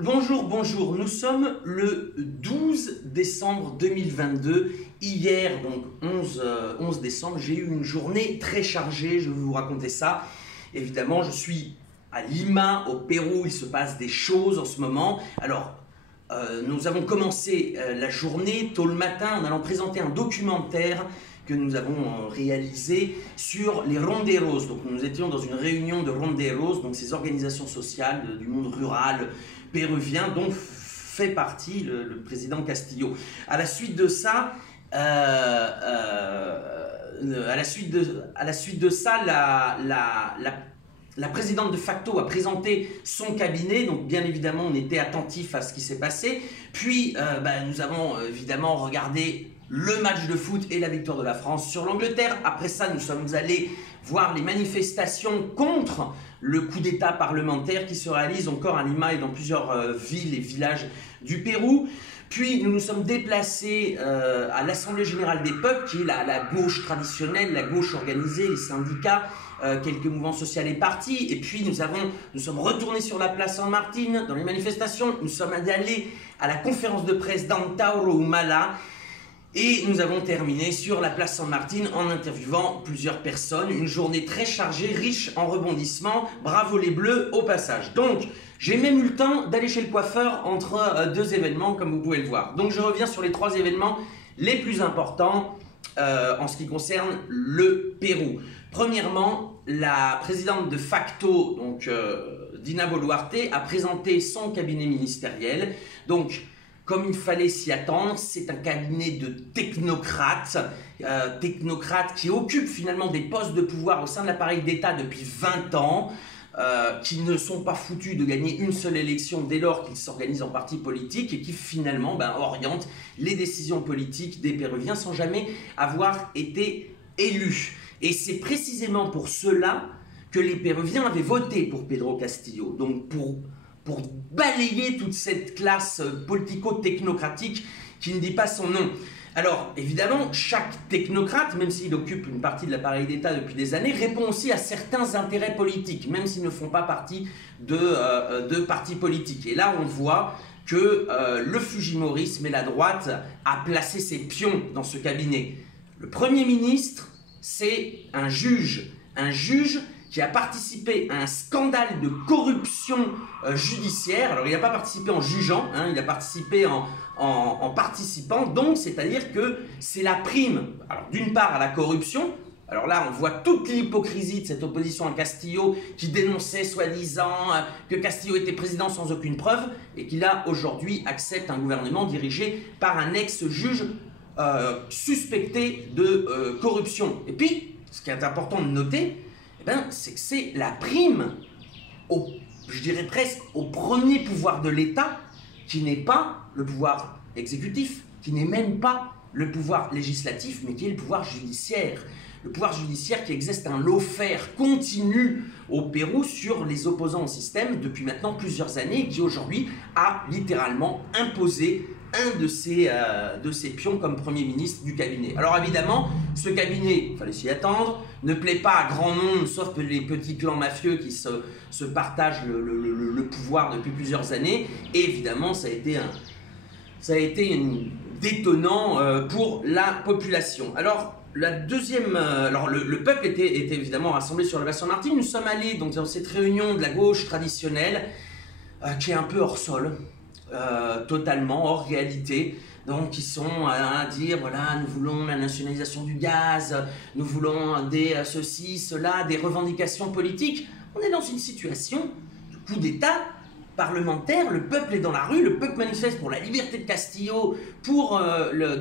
Bonjour, bonjour, nous sommes le 12 décembre 2022. Hier, donc 11 décembre, j'ai eu une journée très chargée, je vais vous raconter ça. Évidemment, je suis à Lima, au Pérou, il se passe des choses en ce moment. Alors, nous avons commencé la journée tôt le matin en allant présenter un documentaire que nous avons réalisé sur les ronderos. Donc nous étions dans une réunion de ronderos, donc ces organisations sociales du monde rural péruvien dont fait partie le président Castillo. À la suite de ça, la présidente de facto a présenté son cabinet, donc bien évidemment on était attentif à ce qui s'est passé. Puis nous avons évidemment regardé le match de foot et la victoire de la France sur l'Angleterre. Après ça, nous sommes allés voir les manifestations contre le coup d'État parlementaire qui se réalise encore à Lima et dans plusieurs villes et villages du Pérou. Puis nous nous sommes déplacés à l'Assemblée Générale des Peuples, qui est la gauche traditionnelle, la gauche organisée, les syndicats, quelques mouvements sociaux et partis. Et puis nous sommes retournés sur la place San Martín dans les manifestations. Nous sommes allés à la conférence de presse d'Antauro Humala. Et nous avons terminé sur la place San Martín en interviewant plusieurs personnes. Une journée très chargée, riche en rebondissements. Bravo les Bleus au passage. Donc, j'ai même eu le temps d'aller chez le coiffeur entre deux événements, comme vous pouvez le voir. Donc, je reviens sur les trois événements les plus importants en ce qui concerne le Pérou. Premièrement, la présidente de facto, donc Dina Boluarte, a présenté son cabinet ministériel. Donc, comme il fallait s'y attendre, c'est un cabinet de technocrates, qui occupent finalement des postes de pouvoir au sein de l'appareil d'État depuis 20 ans, qui ne sont pas foutus de gagner une seule élection dès lors qu'ils s'organisent en parti politique et qui finalement orientent les décisions politiques des Péruviens sans jamais avoir été élus. Et c'est précisément pour cela que les Péruviens avaient voté pour Pedro Castillo, donc pour balayer toute cette classe politico-technocratique qui ne dit pas son nom. Alors, évidemment, chaque technocrate, même s'il occupe une partie de l'appareil d'État depuis des années, répond aussi à certains intérêts politiques, même s'ils ne font pas partie de partis politiques. Et là, on voit que le Fujimorisme et la droite a placé ses pions dans ce cabinet. Le Premier ministre, c'est un juge qui a participé à un scandale de corruption judiciaire. Alors, il n'a pas participé en jugeant, il a participé en participant. Donc, c'est-à-dire que c'est la prime, alors d'une part à la corruption. Alors là, on voit toute l'hypocrisie de cette opposition à Castillo qui dénonçait soi-disant que Castillo était président sans aucune preuve et qui là, aujourd'hui, accepte un gouvernement dirigé par un ex-juge suspecté de corruption. Et puis, ce qui est important de noter, c'est que c'est la prime, je dirais presque, au premier pouvoir de l'État, qui n'est pas le pouvoir exécutif, qui n'est même pas le pouvoir législatif, mais qui est le pouvoir judiciaire. Le pouvoir judiciaire qui exerce un lawfare continu au Pérou sur les opposants au système depuis maintenant plusieurs années et qui aujourd'hui a littéralement imposé un de ses pions comme Premier ministre du cabinet. Alors évidemment, ce cabinet, il fallait s'y attendre, ne plaît pas à grand monde, sauf les petits clans mafieux qui se partagent le pouvoir depuis plusieurs années. Et évidemment, ça a été détonnant pour la population. Alors, le peuple était évidemment rassemblé sur la place San Martín. Nous sommes allés donc, dans cette réunion de la gauche traditionnelle, qui est un peu hors sol. Totalement hors réalité, donc ils sont à dire voilà, nous voulons la nationalisation du gaz, nous voulons ceci, cela, des revendications politiques. On est dans une situation de coup d'État parlementaire, le peuple est dans la rue, le peuple manifeste pour la liberté de Castillo, pour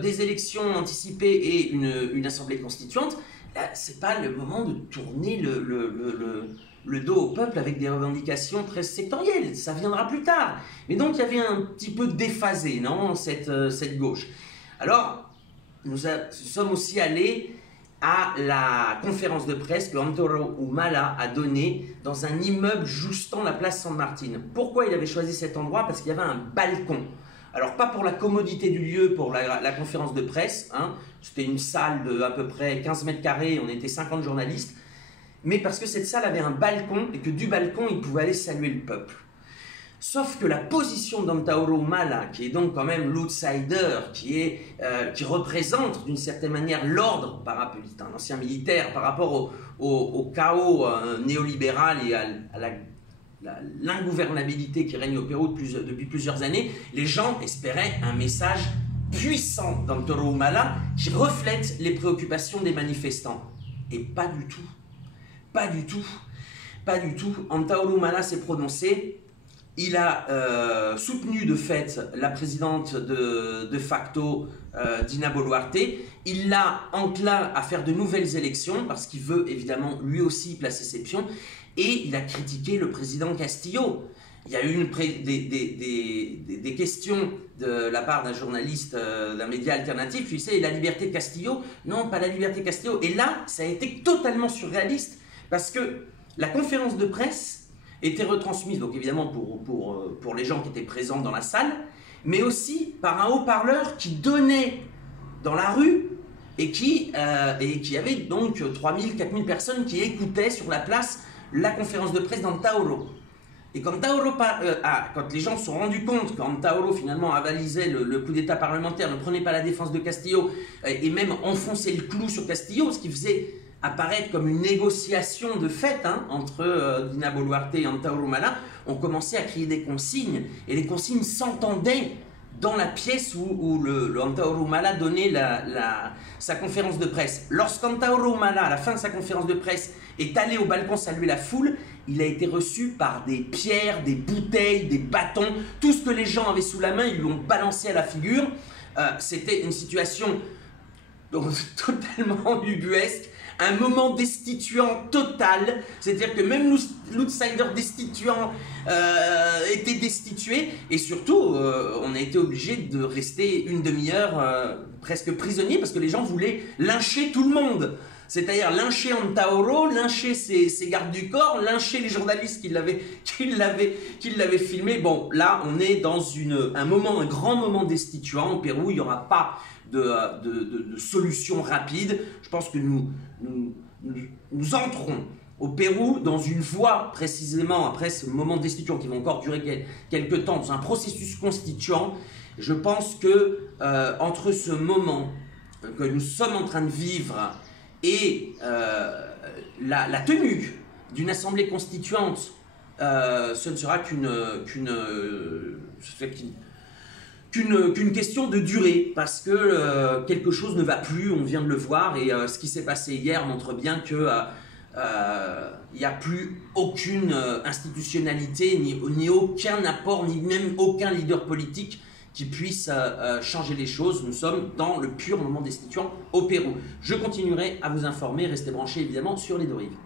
des élections anticipées et une assemblée constituante. Là, c'est pas le moment de tourner le dos au peuple avec des revendications très sectorielles, ça viendra plus tard. Mais donc il y avait un petit peu déphasé, non, cette gauche. Alors, nous sommes aussi allés à la conférence de presse que Antauro Humala a donnée dans un immeuble justant la place San Martín. Pourquoi il avait choisi cet endroit? Parce qu'il y avait un balcon. Alors, pas pour la commodité du lieu, pour la conférence de presse, c'était une salle de à peu près 15 mètres carrés, on était 50 journalistes, mais parce que cette salle avait un balcon et que du balcon, il pouvait aller saluer le peuple. Sauf que la position d'Antauro Humala, qui est donc quand même l'outsider, qui représente d'une certaine manière l'ordre, c'est un ancien militaire, par rapport au chaos néolibéral et à l'ingouvernabilité qui règne au Pérou depuis plusieurs années, les gens espéraient un message puissant d'Antauro Humala qui reflète les préoccupations des manifestants. Et pas du tout. Pas du tout. Pas du tout. Antauro Humala s'est prononcé. Il a soutenu de fait la présidente de facto, Dina Boluarte. Il l'a enclin à faire de nouvelles élections parce qu'il veut évidemment lui aussi placer ses pions. Et il a critiqué le président Castillo. Il y a eu des questions de la part d'un journaliste d'un média alternatif. Tu sais, la liberté de Castillo? Non, pas la liberté de Castillo. Et là, ça a été totalement surréaliste parce que la conférence de presse était retransmise, donc évidemment pour les gens qui étaient présents dans la salle, mais aussi par un haut-parleur qui donnait dans la rue et qui avait donc 3000, 4000 personnes qui écoutaient sur la place la conférence de presse d'Antauro. Et quand les gens se sont rendus compte qu'Antauro finalement avalisait le coup d'état parlementaire, ne prenait pas la défense de Castillo et même enfonçait le clou sur Castillo, ce qui faisait apparaître comme une négociation de fait entre Dina Boluarte et Antauro Humala, on commençait à crier des consignes et les consignes s'entendaient dans la pièce où le Antauro Humala donnait sa conférence de presse. Lorsqu'Antauro Humala, à la fin de sa conférence de presse, est allé au balcon saluer la foule, il a été reçu par des pierres, des bouteilles, des bâtons, tout ce que les gens avaient sous la main, ils lui ont balancé à la figure. C'était une situation totalement ubuesque. Un moment destituant total, c'est-à-dire que même l'outsider destituant était destitué, et surtout on a été obligé de rester une demi-heure presque prisonnier parce que les gens voulaient lyncher tout le monde, c'est-à-dire lyncher Antauro, lyncher ses gardes du corps, lyncher les journalistes qui l'avaient filmé. Bon, là on est dans un grand moment destituant au Pérou. Il n'y aura pas de solution rapide. Je pense que nous entrons au Pérou dans une voie, précisément après ce moment destituant qui va encore durer quelques temps, dans un processus constituant. Je pense que entre ce moment que nous sommes en train de vivre et la tenue d'une assemblée constituante, ce ne sera qu'une question de durée, parce que quelque chose ne va plus, on vient de le voir, et ce qui s'est passé hier montre bien que il n'y a plus aucune institutionnalité, ni aucun apport, ni même aucun leader politique qui puisse changer les choses. Nous sommes dans le pur moment destituant au Pérou. Je continuerai à vous informer, restez branchés évidemment sur Les Deux Rives.